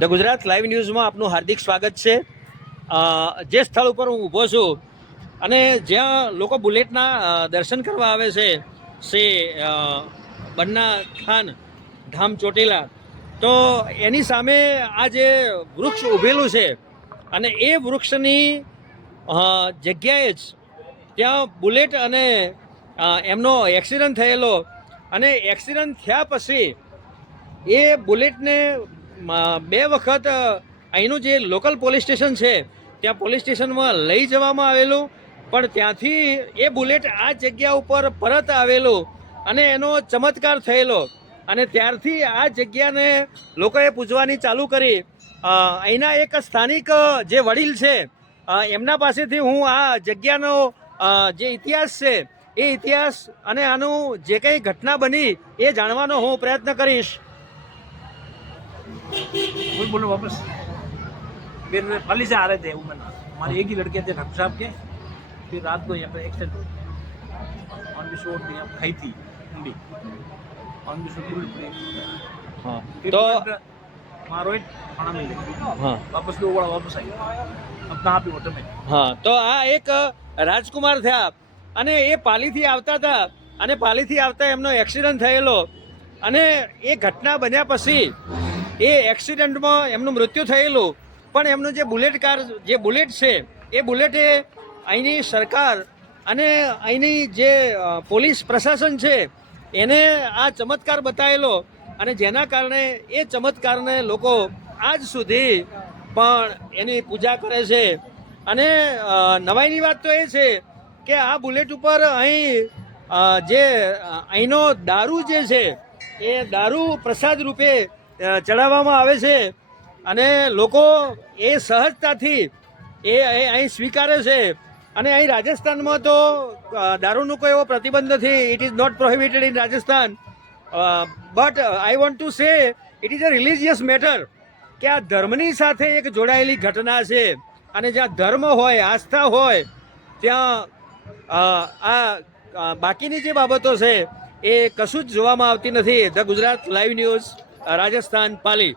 The Gujarat live ન્યૂઝમાં આપનું હાર્દિક સ્વાગત છે। જે સ્થળ ઉપર હું ઊભો છું અને જ્યાં લોકો બુલેટના દર્શન કરવા આવે છે શ્રી બન્ના ખાન ધામ ચોટીલા, તો એની સામે આ જે વૃક્ષ ઊભેલું છે અને એ વૃક્ષની જગ્યાએ જ ત્યાં બુલેટ અને એમનો એક્સિડન્ટ થયેલો, અને એક્સિડન્ટ થયા પછી એ બુલેટને 2 વખત અહીંનું જે લોકલ પોલીસ સ્ટેશન છે ત્યાં પોલીસ સ્ટેશનમાં લઈ જવામાં આવેલું, પણ ત્યાંથી એ બુલેટ આ જગ્યા ઉપર પરત આવેલું અને એનો ચમત્કાર થયેલો, અને ત્યારથી આ જગ્યાને લોકોએ પૂજવાની ચાલુ કરી। અહીંના એક સ્થાનિક જે વડીલ છે એમના પાસેથી હું આ જગ્યાનો જે ઇતિહાસ છે એ ઇતિહાસ અને આનું જે કંઈ ઘટના બની એ જાણવાનો હું પ્રયત્ન કરીશ। बोलो वापस। फिर पहले से आ रहे थे उमन, हमारे एक ही लड़के थे ठाकुर साहब के। फिर रात को यहाँ पे एक्सीडेंट ऑन द शोट खाई थी मुंडी ऑन द शोट पड़ी। हाँ तो तो मारो इट खाना मिल गया। हाँ वापस लोग बड़ा वापस आई अब कहाँ पे होटल में। हाँ तो આ એક રાજકુમાર થયા અને એ પાલીથી આવતા હતા અને પાલીથી આવતા એમનો એક્સિડન્ટ થયેલો, અને એ ઘટના બન્યા પછી એ એક્સિડન્ટમાં એમનું મૃત્યુ થયેલું, પણ એમનું જે બુલેટ છે એ બુલેટે અહીંની સરકાર અને અહીંની જે પોલીસ પ્રશાસન છે એને આ ચમત્કાર બતાવેલો, અને જેના કારણે એ ચમત્કારને લોકો આજ સુધી પણ એની પૂજા કરે છે। અને નવાઈની વાત તો એ છે કે આ બુલેટ ઉપર અહીં જે અહીંનો દારૂ જે છે એ દારૂ પ્રસાદ રૂપે ચડાવવામાં આવે છે, અને લોકો એ સહજતાથી એ અહીં સ્વીકારે છે। અને અહીં રાજસ્થાનમાં તો દારૂનો કોઈ એવો પ્રતિબંધ નથી, it is not prohibited in Rajasthan, but I want to say it is a religious matter કે આ ધર્મની સાથે એક જોડાયેલી ઘટના છે, અને જ્યાં ધર્મ હોય, આસ્થા હોય, ત્યાં આ બાકીની જે બાબતો છે એ કશું જ જોવામાં આવતી નથી। The Gujarat live news, Rajasthan, Pali.